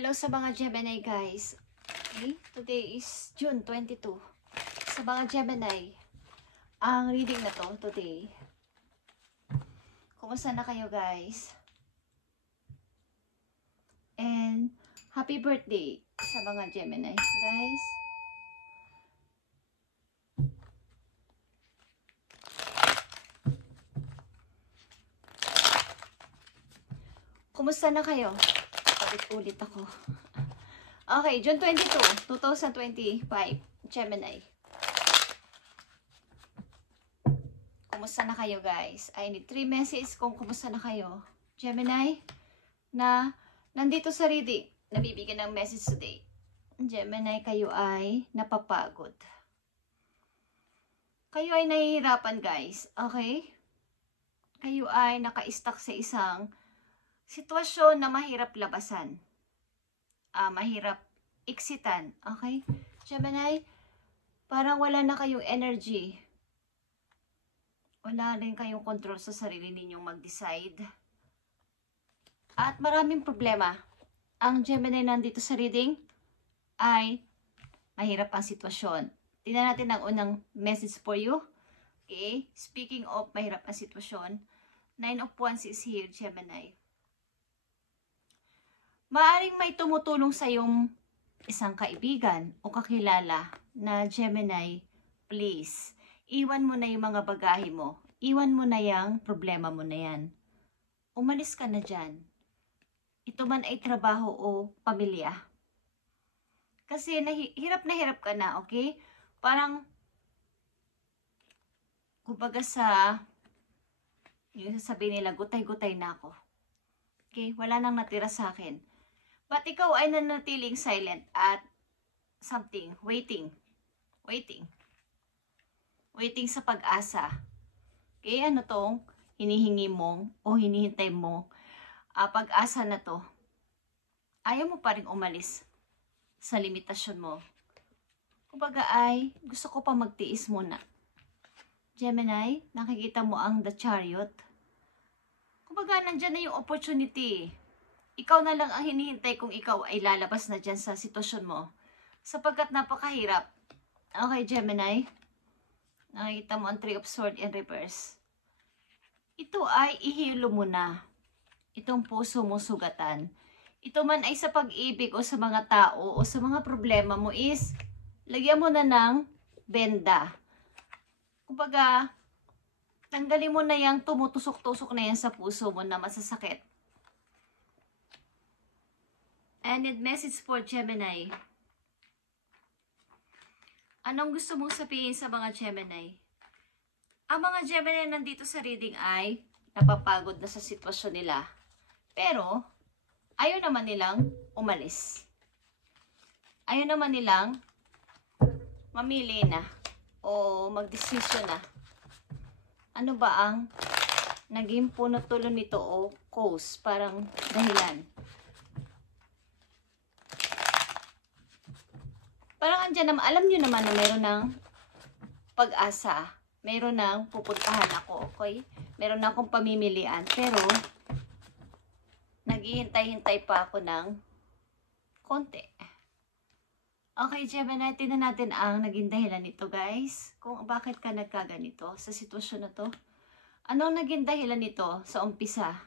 Hello sa mga Gemini guys. Okay, today is June 22. Sa mga Gemini, ang reading na to today. Kumusta na kayo guys? And happy birthday sa mga Gemini guys. Kumusta na kayo? Ulit ako. Okay, June 22, 2025, Gemini. Kumusta na kayo guys? I need 3 messages kung kumusta na kayo. Gemini, na nandito sa reading, nabibigyan ng message today. Gemini, kayo ay napapagod. Kayo ay nahihirapan guys, okay? Kayo ay naka-stuck sa isang sitwasyon na mahirap labasan. Mahirap iksitan. Okay? Gemini, parang wala na kayong energy. Wala rin kayong control sa sarili ninyong mag-decide. At maraming problema. Ang Gemini nandito sa reading ay mahirap ang sitwasyon. Tingnan natin ang unang message for you. Okay? Speaking of mahirap ang sitwasyon, 9 of Wands is here, Gemini. Maaring may tumutulong sa iyong isang kaibigan o kakilala na Gemini, please, iwan mo na yung mga bagahe mo. Iwan mo na yung problema mo na yan. Umalis ka na dyan. Ito man ay trabaho o pamilya. Kasi hirap na hirap ka na, okay? Parang, kumbaga yung sasabihin nila, gutay-gutay na ako. Okay? Wala nang natira sa akin. But ikaw ay nanatiling silent at something, waiting sa pag-asa. Okay, ano tong hinihingi mong o hinihintay mo pag-asa na to? Ayaw mo pa rin umalis sa limitasyon mo. Kumbaga ay, gusto ko pa magtiis muna. Gemini, nakikita mo ang The Chariot. Kumbaga, nandyan na yung opportunity. Ikaw na lang ang hinihintay kung ikaw ay lalabas na dyan sa sitwasyon mo. Sapagkat napakahirap. Okay, Gemini. Nakikita mo ang 3 of Swords in reverse. Ito ay ihilo mo na. Itong puso mo sugatan. Ito man ay sa pag-ibig o sa mga tao o sa mga problema mo is lagyan mo na ng benda. Kumbaga, tanggalin mo na yung tumutusok-tusok na yan sa puso mo na masasakit. And it message for Gemini. Anong gusto mong sabihin sa mga Gemini? Ang mga Gemini nandito sa reading ay napapagod na sa sitwasyon nila. Pero, ayaw naman nilang umalis. Ayaw naman nilang mamili na o magdesisyon na. Ano ba ang naging punot-dulo nito o cause, parang dahilan? Parang andyan naman, alam nyo naman na mayroon ng pag-asa. Mayroon ng pupuntahan ako, okay? Mayroon na akong pamimilian. Pero, naghihintay-hintay pa ako ng konti. Okay, Gemini, tingnan natin ang naging dahilan nito, guys. Kung bakit ka nagkaganito sa sitwasyon na to. Anong naging dahilan nito sa umpisa?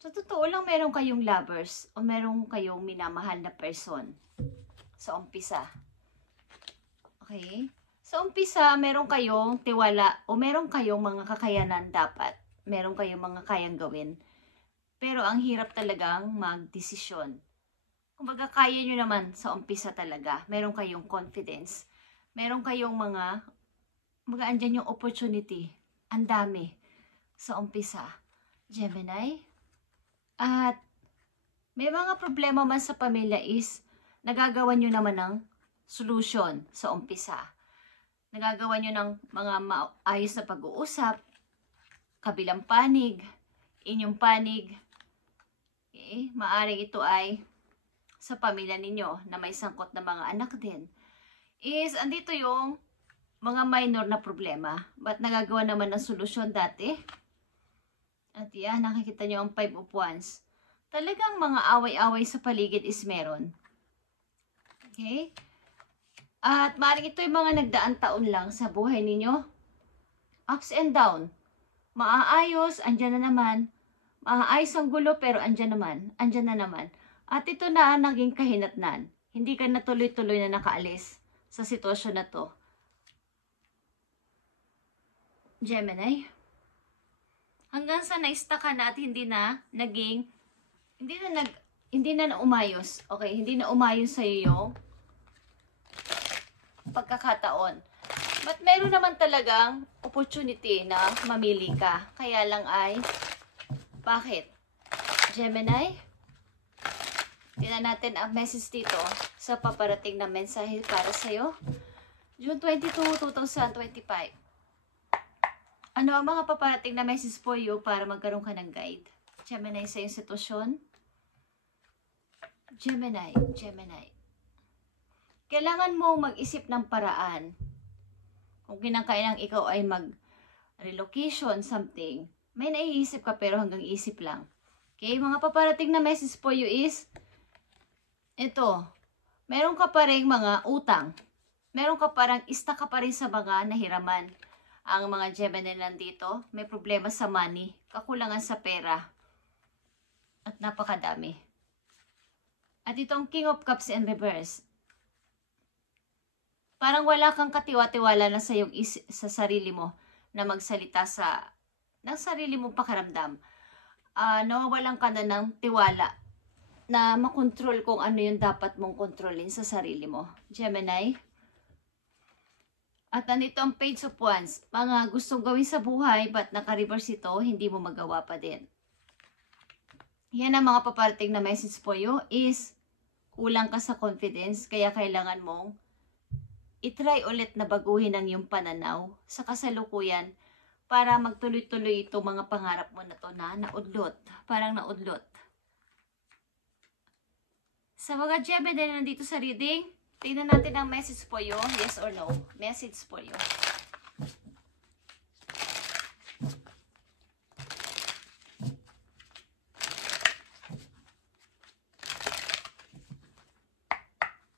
Sa totoo lang, meron kayong lovers o meron kayong minamahal na person sa umpisa. Okay? Sa umpisa, meron kayong tiwala o meron kayong mga kakayanan dapat. Meron kayong mga kayang gawin. Pero ang hirap talagang magdesisyon. Kumbaga, kaya nyo naman sa umpisa talaga. Meron kayong confidence. Meron kayong mga andyan yung opportunity. Ang dami sa umpisa. Gemini? At may mga problema man sa pamilya is nagagawa nyo naman ng solution sa umpisa. Nagagawa nyo ng mga maayos na pag-uusap, kabilang panig, inyong panig. Okay? Maaring ito ay sa pamilya ninyo na may sangkot na mga anak din. Is andito yung mga minor na problema. But nagagawa naman ng solusyon dati. At yan, nakikita nyo ang 5 of Wands. Talagang mga away-away sa paligid is meron. Okay? At maaaring ito yung mga nagdaan taon lang sa buhay ninyo. Ups and down. Maaayos, andyan na naman. Maaayos ang gulo, pero andyan na naman. At ito na ang naging kahinatnan. Hindi ka na tuloy-tuloy na nakaalis sa sitwasyon na to. Gemini. Hanggang sa na-stuck ka na at hindi na umayos. Okay, hindi na umayos sa iyo yung pagkakataon. But meron naman talagang opportunity na mamili ka. Kaya lang ay, bakit? Gemini? Tingnan natin ang message dito sa paparating na mensahe para sa'yo. June 22, 2025. Ano ang mga paparating na message for you para magkaroon ka ng guide? Gemini, sa iyong sitwasyon. Gemini. Kailangan mo mag-isip ng paraan. Kung kinakailang ikaw ay mag-relocation, something, may naiisip ka pero hanggang isip lang. Okay, mga paparating na message for you is, ito, meron ka pa rin mga utang. Meron ka parang stuck ka pa rin sa mga nahiraman. Ang mga Gemini nandito, may problema sa money, kakulangan sa pera, at napakadami. At itong King of Cups in reverse. Parang wala kang katiwa-tiwala na sa sarili mo na magsalita ng sarili mong pakaramdam. Nawawalan ka na ng tiwala na makontrol kung ano yung dapat mong kontrolin sa sarili mo. Gemini. At nandito ang Page of Wands. Mga gustong gawin sa buhay, but naka-reverse ito, hindi mo magawa pa din. Yan ang mga paparating na message po you is, kulang ka sa confidence, kaya kailangan mong itry ulit na baguhin ang iyong pananaw sa kasalukuyan para magtuloy-tuloy itong mga pangarap mo na to na naudlot. Parang naudlot. Sa mga Gemini na nandito sa reading, tingnan natin ang message po you. Yes or no? Message po you.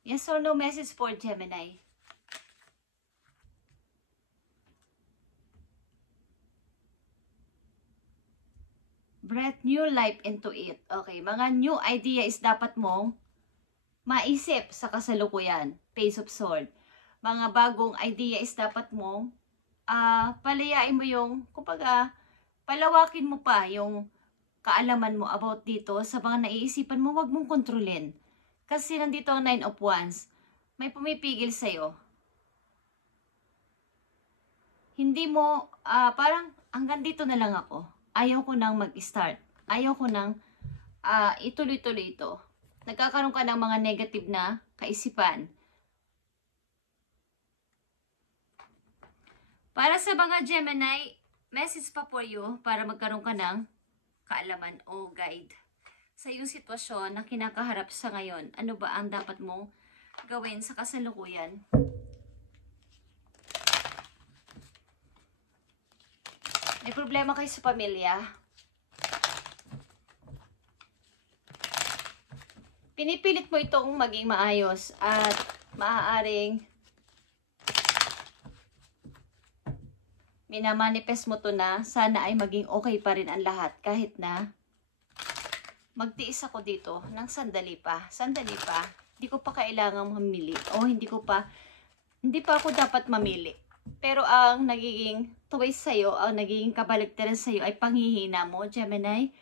Yes or no message for Gemini? Breath new life into it. Okay, mga new idea is dapat mong maisip sa kasalukuyan. Page of Sword. Mga bagong idea is dapat mong palayain mo yung, kumbaga, palawakin mo pa yung kaalaman mo about dito sa mga naiisipan mo, wag mong kontrolin. Kasi nandito ang 9 of Wands. May pumipigil sa'yo. Hindi mo, parang hanggang dito na lang ako. Ayaw ko nang mag-start. Ayaw ko nang ituloy-tuloy ito. Nagkakaroon ka ng mga negative na kaisipan. Para sa mga Gemini, message pa for you para magkaroon ka ng kaalaman o guide sa iyong sitwasyon na kinakaharap sa ngayon. Ano ba ang dapat mong gawin sa kasalukuyan? May problema kayo sa pamilya. Pinipilit mo itong maging maayos at maaaring minamanifest mo to na sana ay maging okay pa rin ang lahat kahit na magtiis ako dito ng sandali pa. Hindi ko pa kailangang mamili o hindi pa ako dapat mamili. Pero ang nagiging twist sa'yo, ang nagiging kabaligtaran sa'yo ay panghihina mo, Gemini.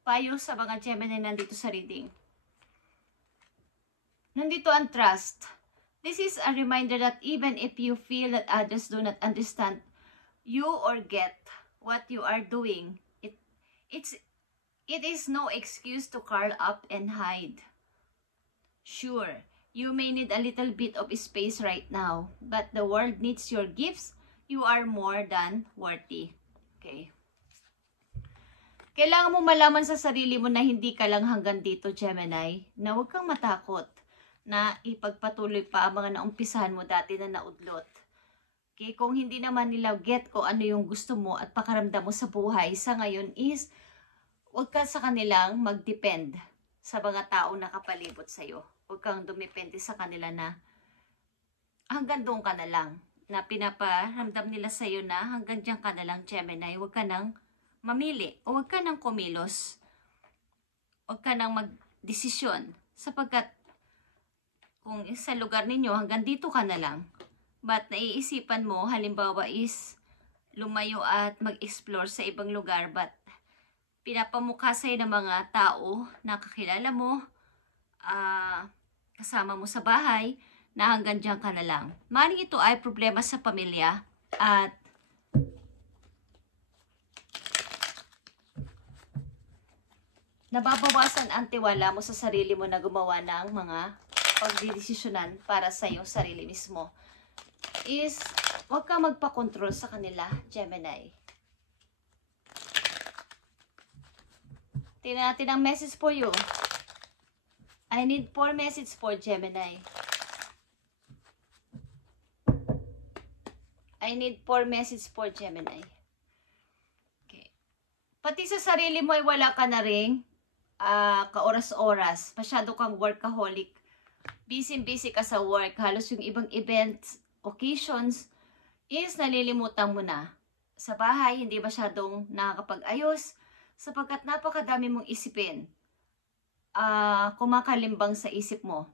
Payo sa mga Gemini nandito sa reading. Nandito ang trust. This is a reminder that even if you feel that others do not understand you or get what you are doing, it is no excuse to curl up and hide. Sure, you may need a little bit of space right now, but the world needs your gifts. You are more than worthy. Okay. Kailangan mo malaman sa sarili mo na hindi ka lang hanggang dito, Gemini, na huwag kang matakot na ipagpatuloy pa ang mga naumpisahan mo dati na naudlot. Okay? Kung hindi naman nila get ko ano yung gusto mo at pakaramdam mo sa buhay sa ngayon is, huwag ka sa kanilang mag-depend sa mga taong nakapalibot sa'yo. Huwag kang dumepende sa kanila na hanggang doon ka na lang. Na pinaparamdam nila sa'yo na hanggang dyan ka na lang, Gemini. Huwag ka nang mamili o huwag ka nang kumilos. Huwag ka nang magdesisyon. Sapagkat kung sa lugar ninyo hanggang dito ka na lang. But naiisipan mo, halimbawa is lumayo at mag-explore sa ibang lugar. But pinapamukha sa'yo ng mga tao na kakilala mo, kasama mo sa bahay, na hanggang dyan ka na lang. Maaaring ito ay problema sa pamilya at nababawasan ang tiwala mo sa sarili mo na gumawa ng mga pagdidesisyonan para sa iyong sarili mismo. Is, huwag kang magpakontrol sa kanila, Gemini. Tingnan natin ang message for you. I need 4 message for Gemini. I need 4 message for Gemini. Okay. Pati sa sarili mo ay wala ka na rin kaoras-oras. Masyado kang workaholic. Busy-busy ka sa work. Halos yung ibang events, occasions, is nalilimutan mo na. Sa bahay, hindi masyadong nakakapag-ayos sapagkat napakadami mong isipin. Kumakalimbang sa isip mo,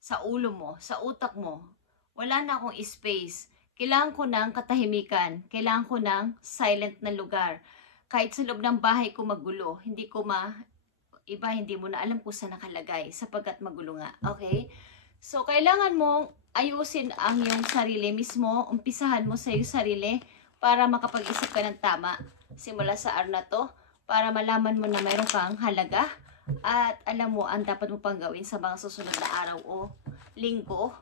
sa ulo mo, sa utak mo. Wala na akong space. Kailangan ko ng katahimikan. Kailangan ko ng silent na lugar. Kahit sa loob ng bahay ko magulo, hindi mo na alam kung saan nakalagay sapagkat magulo nga. Okay? So, kailangan mong ayusin ang iyong sarili mismo. Umpisahan mo sa iyong sarili para makapag-isip ka ng tama. Simula sa araw na to para malaman mo na mayroon kang halaga at alam mo ang dapat mo pang gawin sa mga susunod na araw o linggo,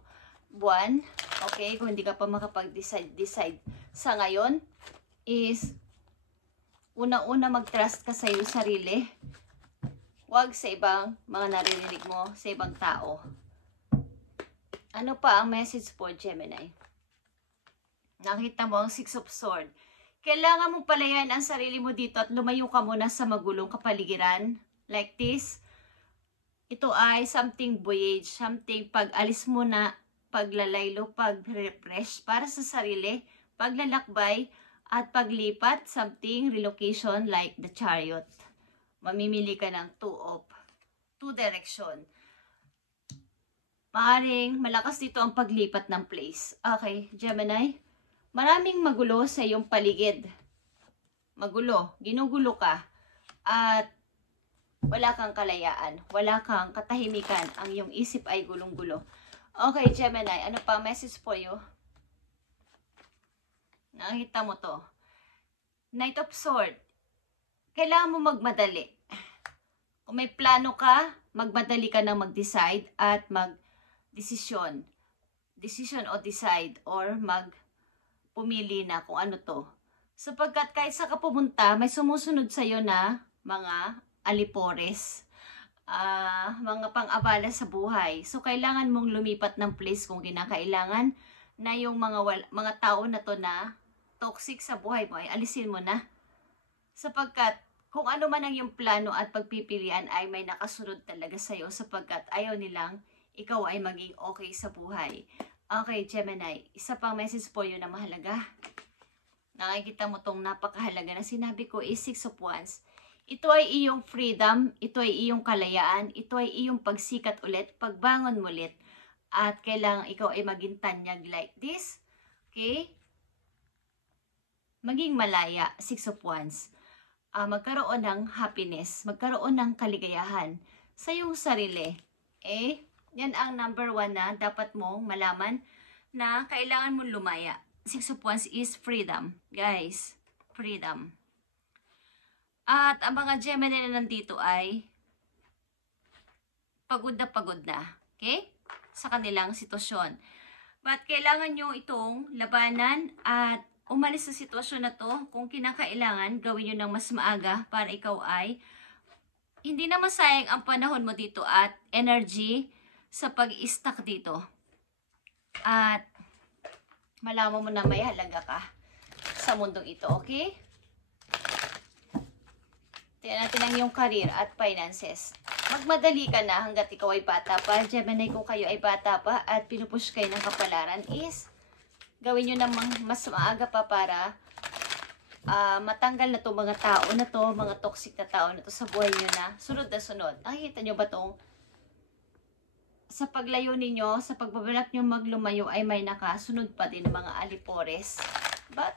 buwan. Okay, kung hindi ka pa makapag-decide sa ngayon, is una-una mag-trust ka sa iyong sarili. Huwag sa ibang mga naririnig mo, sa ibang tao. Ano pa ang message for Gemini? Nakita mo ang 6 of Swords. Kailangan mong palayan ang sarili mo dito at lumayo ka muna sa magulong kapaligiran. Like this. Ito ay something voyage, something pag-alis mo na, paglalaylo, pag-refresh para sa sarili, paglalakbay, at paglipat, something relocation like the Chariot. Mamimili ka ng 2 direction. Maaring malakas dito ang paglipat ng place. Okay, Gemini. Maraming magulo sa iyong paligid. Magulo, ginugulo ka. At wala kang kalayaan, wala kang katahimikan. Ang iyong isip ay gulong-gulo. Okay, Gemini, ano pa message for you? Nakita mo to. Knight of Swords. Kailangan mo magmadali. Kung may plano ka, magmadali ka na mag-decide at mag-desisyon. Decision o decide or pumili na kung ano to. Sapagkat kahit sa ka pumunta, may sumusunod sa'yo na mga alipores. Mga pang-abala sa buhay. So, kailangan mong lumipat ng place kung kinakailangan na yung mga tao na to na toxic sa buhay mo ay alisin mo na. Sapagkat kung ano man ang yung plano at pagpipilian ay may nakasunod talaga sa'yo sapagkat ayaw nilang ikaw ay maging okay sa buhay. Okay, Gemini, isa pang message po yun na mahalaga. Nakikita mo tong napakahalaga na sinabi ko is 6 of Wands. Ito ay iyong freedom, ito ay iyong kalayaan, ito ay iyong pagsikat ulit, pagbangon ulit. At kailangan ikaw ay maging tanyag like this. Okay? Maging malaya, 6 of Wands. Magkaroon ng happiness, magkaroon ng kaligayahan sa iyong sarili. Yan ang number 1 na dapat mong malaman na kailangan mong lumaya. 6 of Wands is freedom. Guys, freedom. At ang mga Gemini na nandito ay pagod na. Okay? Sa kanilang sitwasyon. But kailangan nyo itong labanan at umalis sa sitwasyon na to. Kung kinakailangan, gawin nyo ng mas maaga para ikaw ay hindi na masayang ang panahon mo dito at energy sa pag-stuck dito. At Malaman mo na may halaga ka sa mundong ito, okay? Tingnan natin ang iyong career at finances. Magmadali ka na hanggat ikaw ay bata pa. Gemini, kung kayo ay bata pa at pinupush kayo ng kapalaran is gawin nyo namang mas maaga pa para matanggal na to mga tao na to, mga toxic na tao na to sa buhay nyo na sunod na sunod. Nakikita nyo ba tong sa paglayo ninyo, sa pagbabalak nyo maglumayo ay may nakasunod pa din mga alipores. But,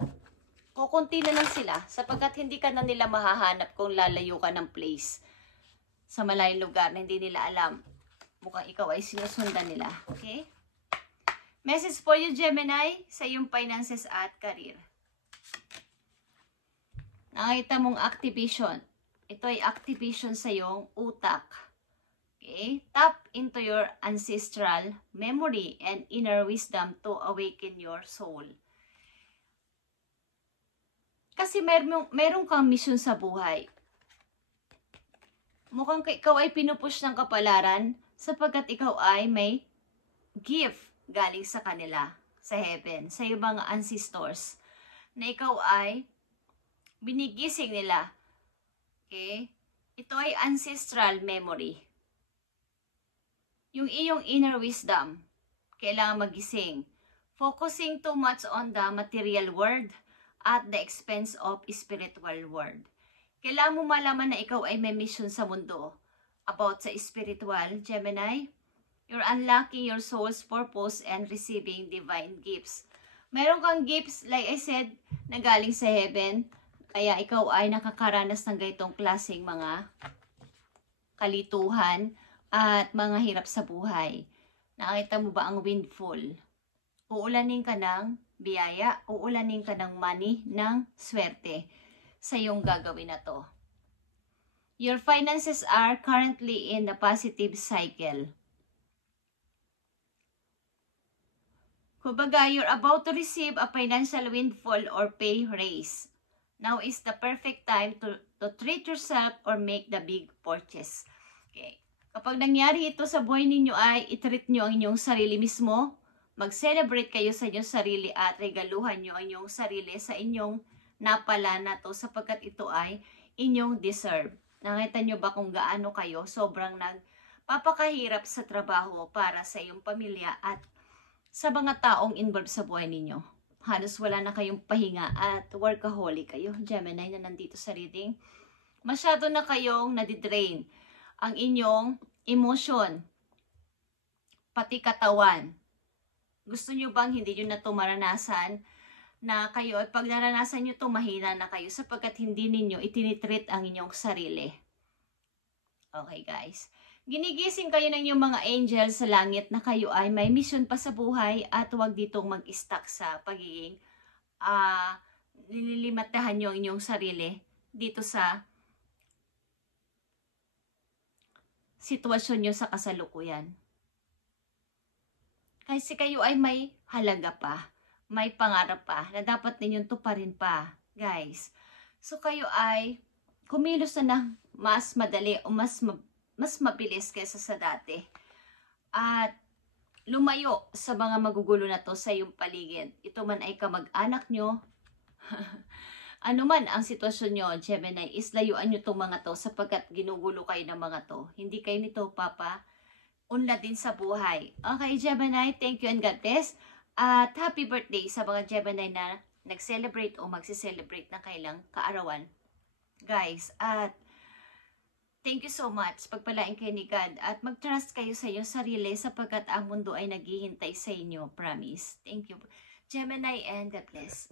kukunti na lang sila sapagkat hindi ka na nila mahahanap kung lalayo ka ng place sa malayong lugar na hindi nila alam. Mukhang ikaw ay sinusundan nila. Okay? Message for you, Gemini, sa iyong finances at career. Nakita mong activation. Ito ay activation sa iyong utak. Okay? Tap into your ancestral memory and inner wisdom to awaken your soul. Kasi meron kang mission sa buhay. Mukhang ikaw ay pinupush ng kapalaran sapagkat ikaw ay may gift galing sa kanila, sa heaven, sa iyong mga ancestors, na ikaw ay binigising nila. Okay? Ito ay ancestral memory. Yung iyong inner wisdom, kailangan magising. Focusing too much on the material world at the expense of spiritual world. Kailangan mo malaman na ikaw ay may mission sa mundo. About sa spiritual, Gemini, you're unlocking your soul's purpose and receiving divine gifts. Meron kang gifts, like I said, na galing sa heaven, kaya ikaw ay nakakaranas ng ganitong klaseng mga kalituhan at mga hirap sa buhay. Nakita mo ba ang windfall? Uulanin ka ng biyaya, uulanin ka ng money, ng swerte sa iyong gagawin na to. Your finances are currently in the positive cycle. Kumbaga, you're about to receive a financial windfall or pay raise. Now is the perfect time to treat yourself or make the big purchase. Okay. Kapag nangyari ito sa buhay ninyo ay i-treat nyo ang inyong sarili mismo, mag-celebrate kayo sa inyong sarili at regaluhan nyo ang inyong sarili sa inyong napala na to sapagkat ito ay inyong deserve. Nakita nyo ba kung gaano kayo sobrang nagpapakahirap sa trabaho para sa iyong pamilya at sa mga taong involved sa buhay ninyo? Halos wala na kayong pahinga at workaholic kayo, Gemini, na nandito sa reading. Masyado na kayong nadidrain. Ang inyong emotion, pati katawan. Gusto nyo bang hindi nyo na ito maranasan na kayo, at pag naranasan nyo ito, mahina na kayo sapagkat hindi ninyo itinitreat ang inyong sarili. Okay guys. Ginigising kayo ng inyong mga angels sa langit na kayo ay may mission pa sa buhay at huwag ditong mag-stuck sa pagiging nililimatahan nyo ang inyong sarili dito sa sitwasyon nyo sa kasalukuyan. Kasi kayo ay may halaga pa, may pangarap pa, na dapat ninyong tuparin pa, guys. So kayo ay kumilos na mas madali o mas mabilis kaysa sa dati. At lumayo sa mga magugulo na to sa iyong paligid. Ito man ay kamag-anak nyo, ano man ang sitwasyon nyo, Gemini, is layuan nyo itong mga to sapagkat ginugulo kayo ng mga to. Hindi kayo nito, Papa, unlad din sa buhay. Okay, Gemini, thank you and God bless. At happy birthday sa mga Gemini na nag-celebrate o magsi-celebrate ng kailang kaarawan. Guys, at thank you so much. Pagpalain kayo ni God at mag-trust kayo sa iyong sarili sapagkat ang mundo ay naghihintay sa inyo. Promise. Thank you, Gemini, and God bless.